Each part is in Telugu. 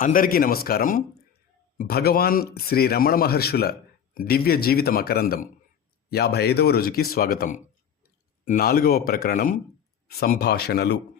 అందరికీ నమస్కారం. భగవాన్ శ్రీ రమణ మహర్షుల దివ్య జీవిత మకరందం యాభై ఐదవ రోజుకి స్వాగతం. నాలుగవ ప్రకరణం సంభాషణలు.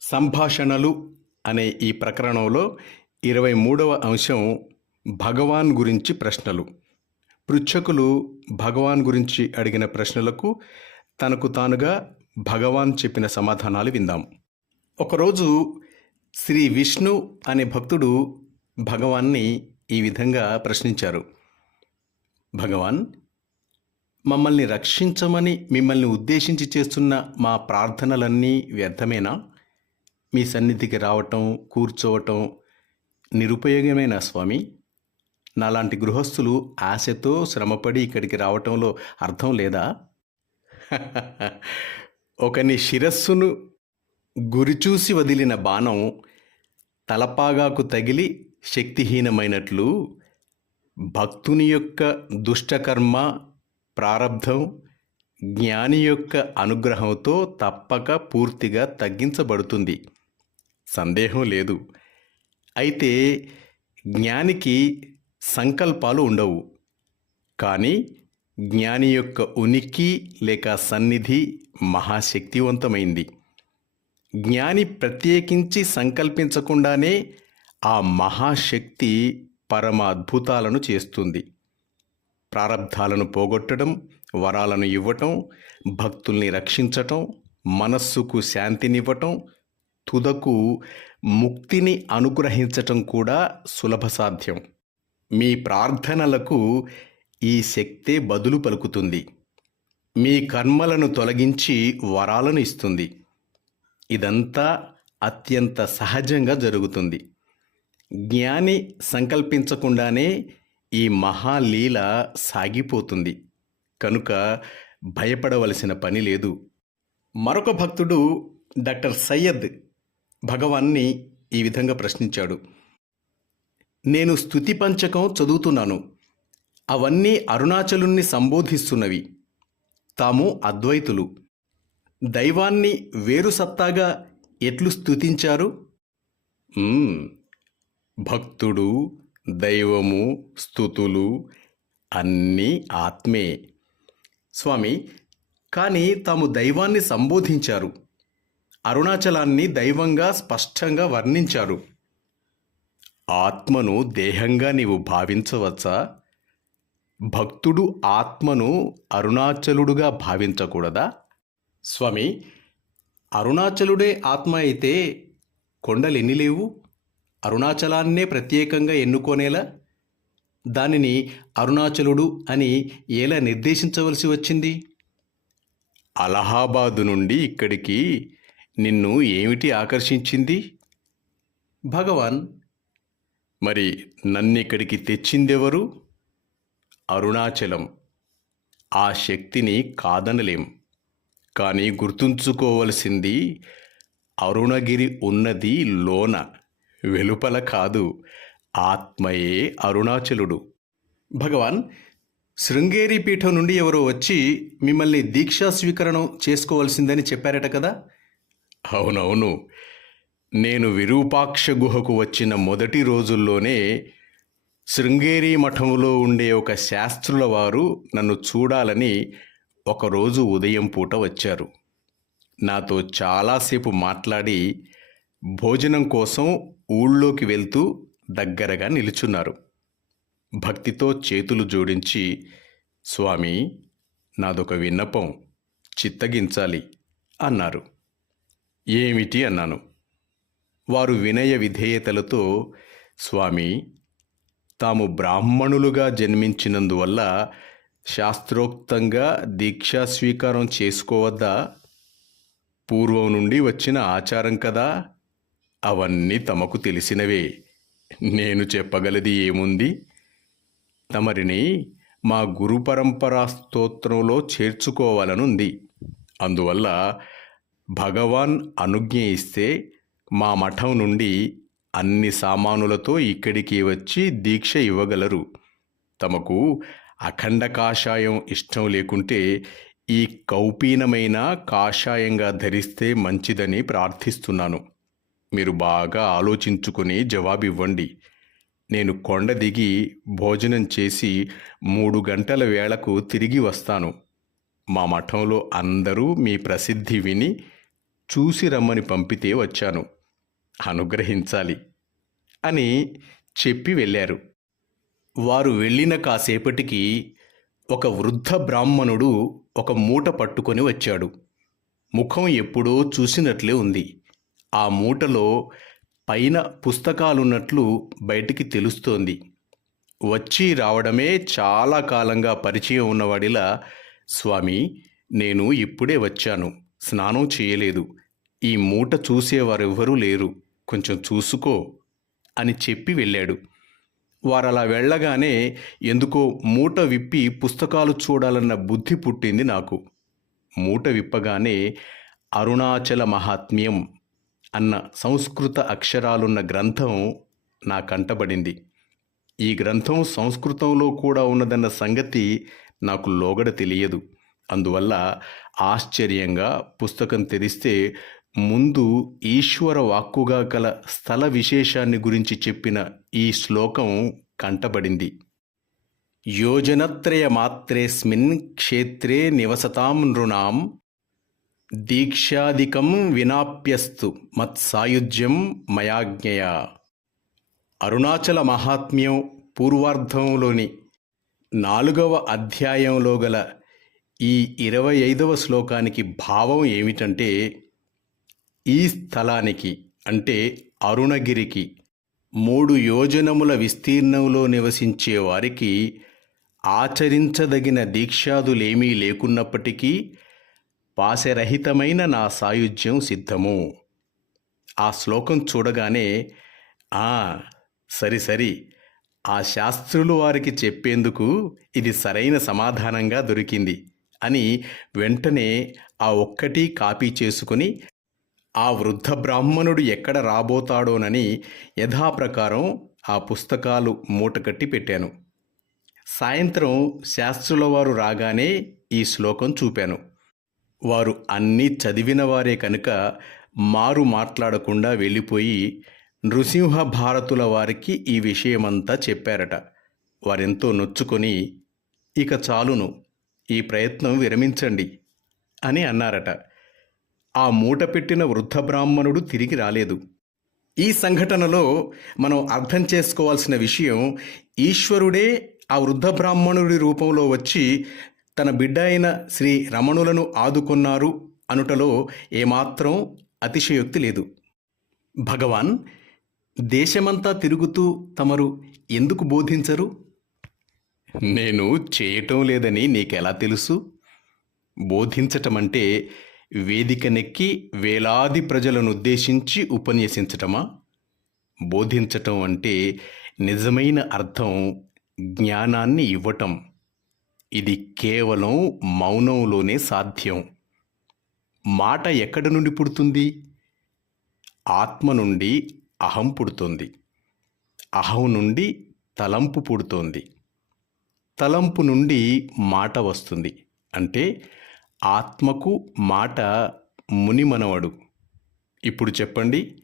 సంభాషణలు అనే ఈ ప్రకరణంలో ఇరవై మూడవ అంశం భగవాన్ గురించి ప్రశ్నలు. పృచ్ఛకులు భగవాన్ గురించి అడిగిన ప్రశ్నలకు తనకు తానుగా భగవాన్ చెప్పిన సమాధానాలు విందాం. ఒకరోజు శ్రీ విష్ణు అనే భక్తుడు భగవాన్ని ఈ విధంగా ప్రశ్నించారు. భగవాన్ మమ్మల్ని రక్షించమని మిమ్మల్ని ఉద్దేశించి చేస్తున్న మా ప్రార్థనలన్నీ వ్యర్థమేనా? మీ సన్నిధికి రావటం కూర్చోవటం నిరుపయోగమేనా స్వామి? నాలాంటి గృహస్థులు ఆశతో శ్రమపడి ఇక్కడికి రావటంలో అర్థం లేదా? ఒకని శిరస్సును గురిచూసి వదిలిన బాణం తలపాగాకు తగిలి శక్తిహీనమైనట్లు భక్తుని యొక్క దుష్టకర్మ ప్రారబ్ధం జ్ఞాని యొక్క అనుగ్రహంతో తప్పక పూర్తిగా తగ్గించబడుతుంది. సందేహం లేదు. అయితే జ్ఞానికి సంకల్పాలు ఉండవు. కానీ జ్ఞాని యొక్క ఉనికి లేక సన్నిధి మహాశక్తివంతమైంది. జ్ఞాని ప్రత్యేకించి సంకల్పించకుండానే ఆ మహాశక్తి పరమ అద్భుతాలను చేస్తుంది. ప్రారబ్ధాలను పోగొట్టడం వరాలను ఇవ్వటం భక్తుల్ని రక్షించటం మనస్సుకు శాంతినివ్వటం తుదకు ముక్తిని అనుగ్రహించటం కూడా సులభ సాధ్యం. మీ ప్రార్థనలకు ఈ శక్తే బదులు పలుకుతుంది. మీ కర్మలను తొలగించి వరాలను ఇస్తుంది. ఇదంతా అత్యంత సహజంగా జరుగుతుంది. జ్ఞాని సంకల్పించకుండానే ఈ మహాలీల సాగిపోతుంది. కనుక భయపడవలసిన పని లేదు. మరొక భక్తుడు డాక్టర్ సయ్యద్ భగవాన్ని ఈ విధంగా ప్రశ్నించాడు. నేను స్థుతి పంచకం చదువుతున్నాను. అవన్నీ అరుణాచలుణ్ణి సంబోధిస్తున్నవి. తాము అద్వైతులు. దైవాన్ని వేరు సత్తాగా ఎట్లు స్తుతించారు? భక్తుడు దైవము స్థుతులు అన్నీ ఆత్మే. స్వామి కానీ తాము దైవాన్ని సంబోధించారు. అరుణాచలాన్ని దైవంగా స్పష్టంగా వర్ణించారు. ఆత్మను దేహంగా నీవు భావించవచ్చా? భక్తుడు ఆత్మను అరుణాచలుడుగా భావించకూడదా? స్వామి అరుణాచలుడే ఆత్మ అయితే కొండలెన్ని లేవు? అరుణాచలాన్నే ప్రత్యేకంగా ఎన్నుకోనేలా? దానిని అరుణాచలుడు అని ఎలా నిర్దేశించవలసి వచ్చింది? అలహాబాదు నుండి ఇక్కడికి నిన్ను ఏమిటి ఆకర్షించింది? భగవాన్ మరి నన్నిక్కడికి తెచ్చిందెవరు? అరుణాచలం. ఆ శక్తిని కాదనలేం. కానీ గుర్తుంచుకోవలసింది అరుణగిరి ఉన్నది లోన వెలుపల కాదు ఆత్మయే అరుణాచలుడు. భగవాన్ శృంగేరి పీఠం నుండి ఎవరో వచ్చి మిమ్మల్ని దీక్షా స్వీకరణం చేసుకోవాల్సిందని చెప్పారట కదా? అవునవును. నేను విరూపాక్ష గుహకు వచ్చిన మొదటి రోజుల్లోనే శృంగేరి మఠంలో ఉండే ఒక శాస్త్రుల వారు నన్ను చూడాలని ఒకరోజు ఉదయం పూట వచ్చారు. నాతో చాలాసేపు మాట్లాడి భోజనం కోసం ఊళ్ళోకి వెళ్తూ దగ్గరగా నిలుచున్నారు. భక్తితో చేతులు జోడించి స్వామి నాదొక విన్నపం చిత్తగించాలి అన్నారు. ఏమిటి? అన్నాను. వారు వినయ విధేయతలతో స్వామి తాము బ్రాహ్మణులుగా జన్మించినందువల్ల శాస్త్రోక్తంగా దీక్షా స్వీకారం చేసుకోవద్దా? పూర్వం నుండి వచ్చిన ఆచారం కదా. అవన్నీ తమకు తెలిసినవే. నేను చెప్పగలది ఏముంది? తమరిని మా గురు పరంపరా స్తోత్రంలో చేర్చుకోవాలనుంది. అందువల్ల భగవాన్ అనుజ్ఞ ఇస్తే మా మఠం నుండి అన్ని సామానులతో ఇక్కడికి వచ్చి దీక్ష ఇవ్వగలరు. తమకు అఖండ కాషాయం ఇష్టం లేకుంటే ఈ కౌపీనమైన కాషాయంగా ధరిస్తే మంచిదని ప్రార్థిస్తున్నాను. మీరు బాగా ఆలోచించుకుని జవాబివ్వండి. నేను కొండ దిగి భోజనం చేసి మూడు గంటల వేళకు తిరిగి వస్తాను. మా మఠంలో అందరూ మీ ప్రసిద్ధి విని చూసి రమ్మని పంపితే వచ్చాను. అనుగ్రహించాలి అని చెప్పి వెళ్ళారు. వారు వెళ్ళిన కాసేపటికి ఒక వృద్ధ బ్రాహ్మణుడు ఒక మూట పట్టుకొని వచ్చాడు. ముఖం ఎప్పుడో చూసినట్లే ఉంది. ఆ మూటలో పైన పుస్తకాలున్నట్లు బయటికి తెలుస్తోంది. వచ్చి రావడమే చాలా కాలంగా పరిచయం ఉన్నవాడిలా స్వామి నేను ఇప్పుడే వచ్చాను. స్నానం చేయలేదు. ఈ మూట చూసేవారెవ్వరూ లేరు. కొంచెం చూసుకో అని చెప్పి వెళ్ళాడు. వారలా వెళ్ళగానే ఎందుకో మూట విప్పి పుస్తకాలు చూడాలన్న బుద్ధి పుట్టింది నాకు. మూట విప్పగానే అరుణాచల మహాత్మ్యం అన్న సంస్కృత అక్షరాలున్న గ్రంథం నా కంటబడింది. ఈ గ్రంథం సంస్కృతంలో కూడా ఉన్నదన్న సంగతి నాకు లోగడ తెలియదు. అందువల్ల ఆశ్చర్యంగా పుస్తకం తెరిస్తే ముందు ఈశ్వర వాక్కుగా గల స్థల విశేషాన్ని గురించి చెప్పిన ఈ శ్లోకం కంటబడింది. యోజనత్రయమాత్రేస్మిన్ క్షేత్రే నివసతాం నృణాం దీక్షాదికం వినాప్యస్తు మత్సాయుధ్యం మయాజ్ఞయ. అరుణాచల మహాత్మ్యం పూర్వార్ధంలోని నాలుగవ అధ్యాయంలో గల ఈ ఇరవై ఐదవ శ్లోకానికి భావం ఏమిటంటే ఈ స్థలానికి అంటే అరుణగిరికి మూడు యోజనముల విస్తీర్ణంలో నివసించే వారికి ఆచరించదగిన దీక్షాదులేమీ లేకున్నప్పటికీ పాశరహితమైన నా సాయుధ్యం సిద్ధము. ఆ శ్లోకం చూడగానే ఆ సరి సరి ఆ శాస్త్రులు వారికి చెప్పేందుకు ఇది సరైన సమాధానంగా దొరికింది అని వెంటనే ఆ ఒక్కటి కాపీ చేసుకుని ఆ వృద్ధ బ్రాహ్మణుడు ఎక్కడ రాబోతాడోనని యథాప్రకారం ఆ పుస్తకాలు మూటకట్టి పెట్టాను. సాయంత్రం శాస్త్రుల వారు రాగానే ఈ శ్లోకం చూపాను. వారు అన్నీ చదివిన వారే కనుక మారు మాట్లాడకుండా వెళ్ళిపోయి నృసింహ భారతుల వారికి ఈ విషయమంతా చెప్పారట. వారెంతో నొచ్చుకొని ఇక చాలును ఈ ప్రయత్నం విరమించండి అని అన్నారట. ఆ మూట పెట్టిన వృద్ధ బ్రాహ్మణుడు తిరిగి రాలేదు. ఈ సంఘటనలో మనం అర్థం చేసుకోవాల్సిన విషయం ఈశ్వరుడే ఆ వృద్ధ బ్రాహ్మణుడి రూపంలో వచ్చి తన బిడ్డ అయిన శ్రీ రమణులను ఆదుకున్నారు అనుటలో ఏమాత్రం అతిశయోక్తి లేదు. భగవాన్ దేశమంతా తిరుగుతూ తమరు ఎందుకు బోధించరు? నేను చేయటం లేదని నీకెలా తెలుసు? బోధించటం అంటే వేదికనెక్కి వేలాది ప్రజలను ఉద్దేశించి ఉపన్యసించటమా? బోధించటం అంటే నిజమైన అర్థం జ్ఞానాన్ని ఇవ్వటం. ఇది కేవలం మౌనంలోనే సాధ్యం. మాట ఎక్కడి నుండి పుడుతుంది? ఆత్మ నుండి అహం పుడుతుంది. అహం నుండి తలంపు పుడుతోంది. తలంపు నుండి మాట వస్తుంది. అంటే ఆత్మకు మాట మునిమనవడు. ఇప్పుడు చెప్పండి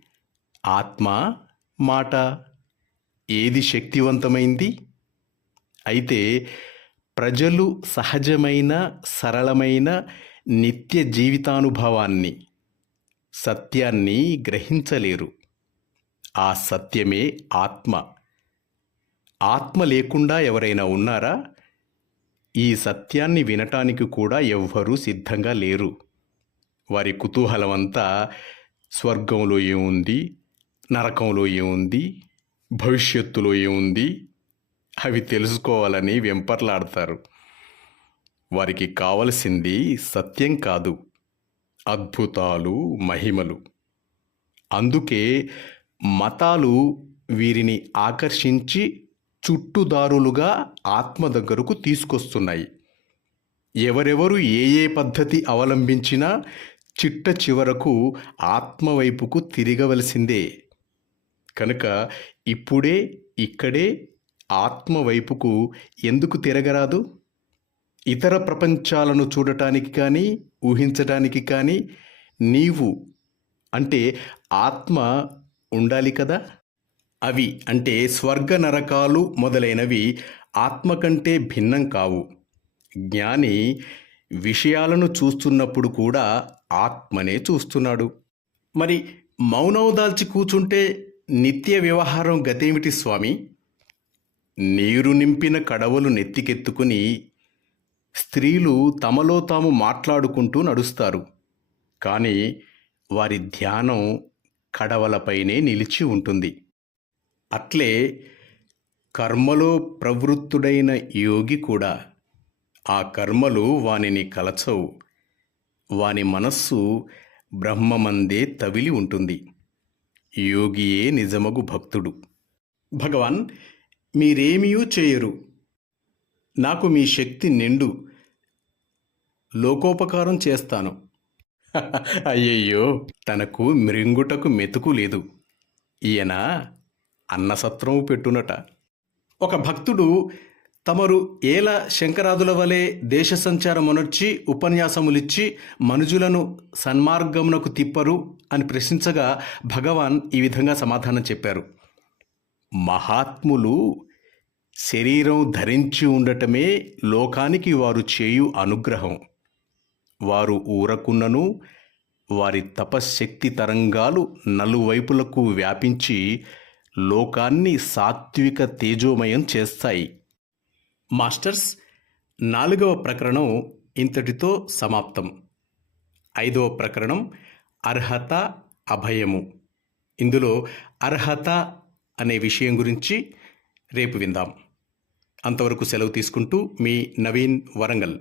ఆత్మ మాట ఏది శక్తివంతమైంది? అయితే ప్రజలు సహజమైన సరళమైన నిత్య జీవితానుభవాన్ని సత్యాన్ని గ్రహించలేరు. ఆ సత్యమే ఆత్మ. ఆత్మ లేకుండా ఎవరైనా ఉన్నారా? ఈ సత్యాన్ని వినటానికి కూడా ఎవ్వరూ సిద్ధంగా లేరు. వారి కుతూహలమంతా స్వర్గంలో ఏముంది నరకంలో ఏముంది భవిష్యత్తులో ఏముంది అవి తెలుసుకోవాలని వెంపర్లాడతారు. వారికి కావలసింది సత్యం కాదు అద్భుతాలు మహిమలు. అందుకే మతాలు వీరిని ఆకర్షించి చుట్టుదారులుగా ఆత్మ దగ్గరకు తీసుకొస్తున్నాయి. ఎవరెవరు ఏ ఏ పద్ధతి అవలంబించినా చిట్ట చివరకు ఆత్మవైపుకు తిరగవలసిందే. కనుక ఇప్పుడే ఇక్కడే ఆత్మవైపుకు ఎందుకు తిరగరాదు? ఇతర ప్రపంచాలను చూడటానికి కానీ ఊహించటానికి కానీ నీవు అంటే ఆత్మ ఉండాలి కదా? అవి అంటే స్వర్గ నరకాలు మొదలైనవి ఆత్మ కంటే భిన్నం కావు. జ్ఞాని విషయాలను చూస్తున్నప్పుడు కూడా ఆత్మనే చూస్తున్నాడు. మరి మౌనం దాల్చి కూచుంటే నిత్య వ్యవహారం గతేమిటి స్వామి? నీరు నింపిన కడవలు నెత్తికెత్తుకుని స్త్రీలు తమలో తాము మాట్లాడుకుంటూ నడుస్తారు. కానీ వారి ధ్యానం కడవలపైనే నిలిచి ఉంటుంది. అట్లే కర్మలో ప్రవృత్తుడైన యోగి కూడా ఆ కర్మలు వానిని కలచవు. వాని మనస్సు బ్రహ్మమందే తవిలి ఉంటుంది. యోగియే నిజమగు భక్తుడు. భగవాన్ మీరేమీయూ చేయరు. నాకు మీ శక్తి నిండు. లోకోపకారం చేస్తాను. అయ్యయ్యో తనకు మృంగుటకు మెతుకు లేదు. ఈయన అన్నసత్రము పెట్టునట. ఒక భక్తుడు తమరు ఏల శంకరాదుల వలె దేశ సంచారమునర్చి ఉపన్యాసములిచ్చి మనుజులను సన్మార్గమునకు తిప్పరు అని ప్రశ్నించగా భగవాన్ ఈ విధంగా సమాధానం చెప్పారు. మహాత్ములు శరీరం ధరించి ఉండటమే లోకానికి వారు చేయు అనుగ్రహం. వారు ఊరకున్నను వారి తపశ్శక్తి తరంగాలు నలువైపులకు వ్యాపించి లోకాన్ని సాత్విక తేజోమయం చేస్తాయి. మాస్టర్స్ నాలుగవ ప్రకరణం ఇంతటితో సమాప్తం. ఐదవ ప్రకరణం అర్హత అభయము. ఇందులో అర్హత అనే విషయం గురించి రేపు విందాం. అంతవరకు సెలవు తీసుకుంటూ మీ నవీన్ వరంగల్.